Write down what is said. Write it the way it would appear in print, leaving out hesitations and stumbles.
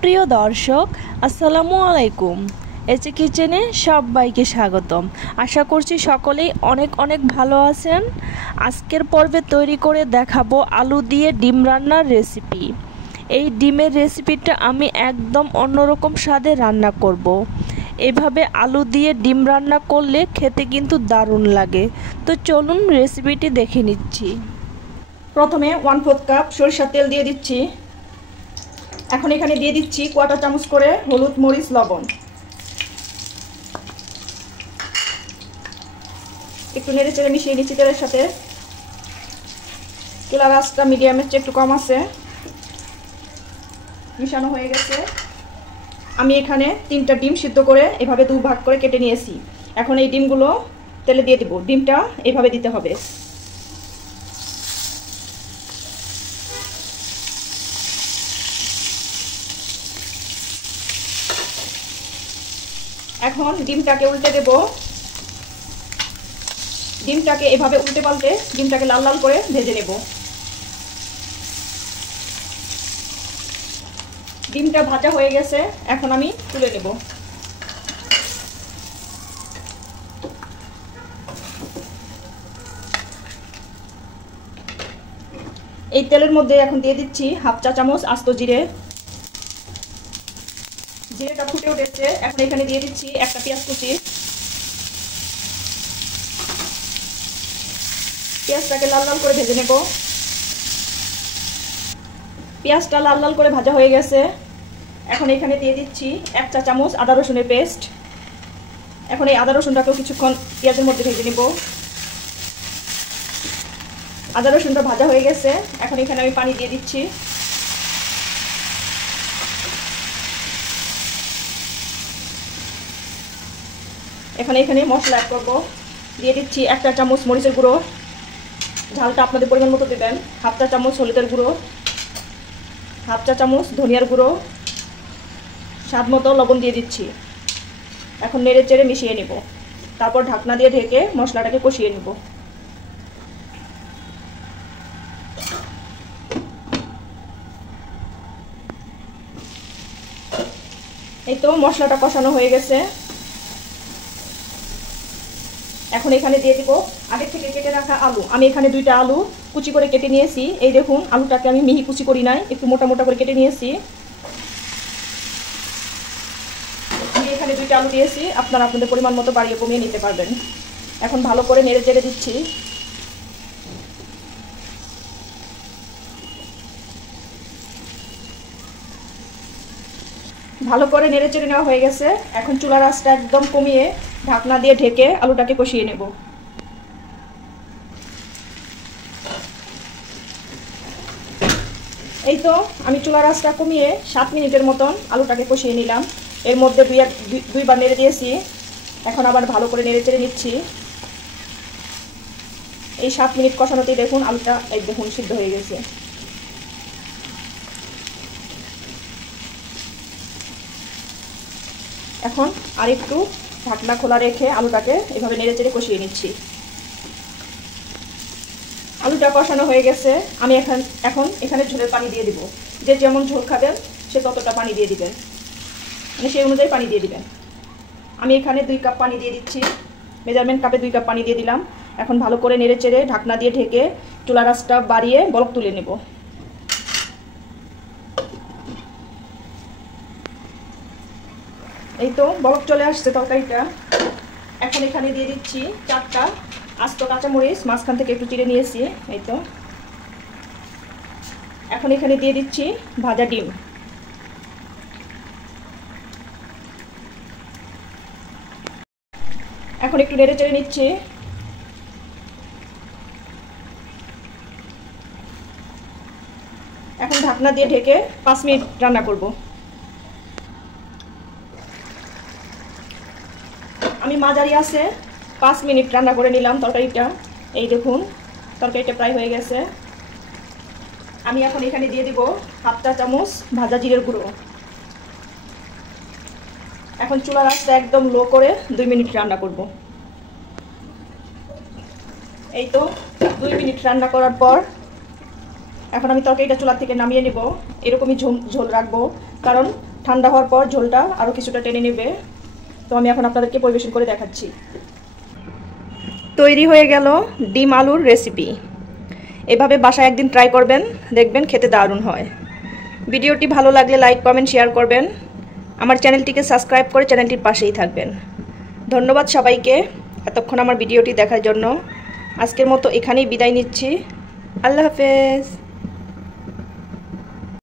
সুপ্রিয় দর্শক, আসসালামু আলাইকুম। এচে কিচেনে সবাইকে স্বাগতম। আশা করছি সকলেই অনেক অনেক ভালো আছেন। আজকের পর্বে তৈরি করে দেখাবো আলু দিয়ে ডিম রান্নার রেসিপি। এই ডিমের রেসিপিটা আমি একদম অন্যরকম স্বাদে রান্না করব। এভাবে আলু দিয়ে ডিম রান্না করলে খেতে কিন্তু দারুণ লাগে। তো চলুন রেসিপিটি দেখে নিচ্ছি। প্রথমে 1/4 কাপ সরিষার তেল দিয়ে দিচ্ছি। এখন এখানে দিয়ে দিচ্ছি 1/4 চামচ করে হলুদ, মরিচ, লবণ। একটু নেড়ে চেড়ে মিশিয়ে নিচ্ছি তেলের সাথে। চুলার আঁচটা মিডিয়ামের চেয়ে একটু কম আছে। মিশানো হয়ে গেছে। আমি এখানে 3টা ডিম সিদ্ধ করে এভাবে 2 ভাগ করে কেটে নিয়েছি। এখন এই ডিমগুলো তেলে দিয়ে দিব। ডিমটা এভাবে দিতে হবে। এখন ডিমটাকে উল্টে দেব। ডিমটাকে এভাবে উল্টে পাল্টে ডিমটাকে লাল লাল করে ভেজে নেব। ডিমটা ভাজা হয়ে গেছে, এখন আমি তুলে নেব। এই তেলের মধ্যে এখন দিয়ে দিচ্ছি 1/2 চা চামচ আস্ত জিরে। জিরেটা ফুটে উঠেছে, এখন এখানে দিয়ে দিচ্ছি একটা পেঁয়াজ কুচি। পেঁয়াজটাকে লাল লাল করে ভেজে নেব। পেঁয়াজটা লাল লাল করে ভাজা হয়ে গেছে, এখন এখানে দিয়ে দিচ্ছি 1 চা চামচ আদা রসুনের পেস্ট। এখন এই আদা রসুনটাকেও কিছুক্ষণ পেঁয়াজের মধ্যে ভেজে নেব। আদা রসুনটা ভাজা হয়ে গেছে, এখন এখানে আমি পানি দিয়ে দিচ্ছি। এখানে মশলা অ্যাড করব। দিয়ে দিচ্ছি 1 চা চামচ মরিচের গুঁড়ো, ঝালটা আপনাদের পরিমাণ মতো দেবেন। 1/2 চা চামচ হলুদের গুঁড়ো, 1/2 চা চামচ ধনিয়ার গুঁড়ো, স্বাদ মতো লবণ দিয়ে দিচ্ছি। এখন নেড়ে চেড়ে মিশিয়ে নেব। তারপর ঢাকনা দিয়ে ঢেকে মশলাটাকে কষিয়ে নেব। এই তো মশলাটা কষানো হয়ে গেছে। এখন এখানে দিয়ে দিব আগে থেকে কেটে রাখা আলু। আমি এখানে 2টা আলু কুচি করে কেটে নিয়েছি। এই দেখুন, আলুটাকে আমি মিহি কুচি করি নাই, একটু মোটা মোটা করে কেটে নিয়েছি। আমি এখানে 2টা আলু দিয়েছি, আপনারা আপনাদের পরিমাণ মতো বাড়িয়ে কমিয়ে নিতে পারবেন। এখন ভালো করে নেড়ে চেড়ে দিচ্ছি। ভালো করে নেড়ে চেড়ে নেওয়া হয়ে গেছে। এখন চুলার আঁচটা একদম কমিয়ে ঢাকনা দিয়ে ঢেকে আলুটাকে কষিয়ে নেব। এই তো আমি চুলার আঁচটা কমিয়ে 7 মিনিটের মতন আলুটাকে কষিয়ে নিলাম। এর মধ্যে দুইবার নেড়ে দিয়েছি। এখন আবার ভালো করে নেড়ে চেড়ে নিচ্ছি। এই 7 মিনিট কষানোতেই দেখুন আলুটা এই দেখুন সিদ্ধ হয়ে গেছে। এখন আরেকটু ঢাকনা খোলা রেখে আলুটাকে এভাবে নেড়ে চেড়ে কষিয়ে নিচ্ছি। আলুটা কষানো হয়ে গেছে। আমি এখন এখানে ঝোলের পানি দিয়ে দিব। যে যেমন ঝোল খাবেন সে ততটা পানি দিয়ে দিবেন, মানে সেই অনুযায়ী পানি দিয়ে দিবেন। আমি এখানে 2 কাপ পানি দিয়ে দিচ্ছি। মেজারমেন্ট কাপে 2 কাপ পানি দিয়ে দিলাম। এখন ভালো করে নেড়ে চেড়ে ঢাকনা দিয়ে ঢেকে চুলার আঁচটা বাড়িয়ে বলক তুলে নেব। এই তো বলক চলে আসছে তরকারিটা। এখন এখানে দিয়ে দিচ্ছি 4টা আস্ত কাঁচামরিচ, মাঝখান থেকে একটু চিড়ে নিয়েছি। এই তো এখন এখানে দিয়ে দিচ্ছি ভাজা ডিম। এখন একটু নেড়ে চেড়ে নিচ্ছি। এখন ঢাকনা দিয়ে ঢেকে 5 মিনিট রান্না করব। আমি মাঝারি আছে 5 মিনিট রান্না করে নিলাম তরকারিটা। এই দেখুন তরকারিটা প্রায় হয়ে গেছে। আমি এখন এখানে দিয়ে দিব 1/2 চা চামচ ভাজা জিরের গুঁড়ো। এখন চুলার আঁচটা একদম লো করে 2 মিনিট রান্না করব। এই তো 2 মিনিট রান্না করার পর এখন আমি তরকারিটা চুলা থেকে নামিয়ে নেব। এরকমই ঝোল রাখবো, কারণ ঠান্ডা হওয়ার পর ঝোলটা আরও কিছুটা টেনে নেবে। তো আমি এখন আপনাদেরকে পরিবেশন করে দেখাচ্ছি। তৈরি হয়ে গেল ডিম আলুর রেসিপি। এভাবে বাসায় একদিন ট্রাই করবেন, দেখবেন খেতে দারুণ হয়। ভিডিওটি ভালো লাগলে লাইক কমেন্ট শেয়ার করবেন। আমার চ্যানেলটিকে সাবস্ক্রাইব করে চ্যানেলটির পাশেই থাকবেন। ধন্যবাদ সবাইকে এতক্ষণ আমার ভিডিওটি দেখার জন্য। আজকের মতো এখানেই বিদায় নিচ্ছি। আল্লাহ হাফেজ।